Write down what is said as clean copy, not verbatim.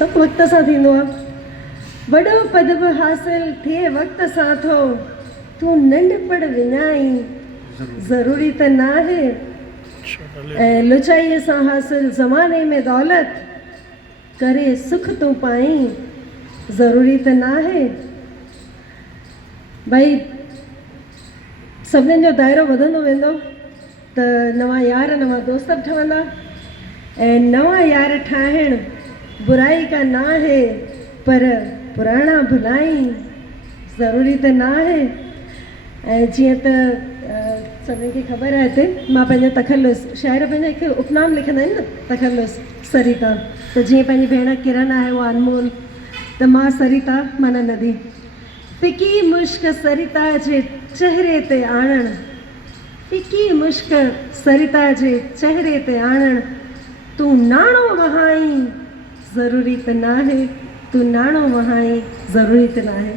सभु वक़्त सां थींदो आहे। वॾो पद बि हासिल थिए वक़्त सां थो, तूं नंढपण विञाई ज़रूरी त न आहे। ऐं लुचाईअ सां हासिल ज़माने में दौलत, करे सुख तूं पाई ज़रूरी त न आहे। भई सभिनीनि जो दाइरो वधंदो वेंदो त नवां यार नवां दोस्त बि ठहंदा, ऐं नवां यार ठाहिणु बुराई का न आहे, पर पुराणा भुलाई ज़रूरी त न आहे। ऐं जीअं त सभिनी खे ख़बर आहे, हिते मां पंहिंजो तखल्लुस शाइर पंहिंजो हिकु उपनाम लिखंदा आहिनि न, तखल्लुस सरिता। त जीअं पंहिंजी भेण किरण आहे उहा अनमोल, त मां सरिता माना नदी। फिकी मुश्क सरिता जे चहिरे ते आणण, फिकी मुश्क सरिता जे चहिरे ते आणण, तूं नाणो वहाई ज़रूरी त न आहे, तूं नाणो वहाई ज़रूरी त न आहे।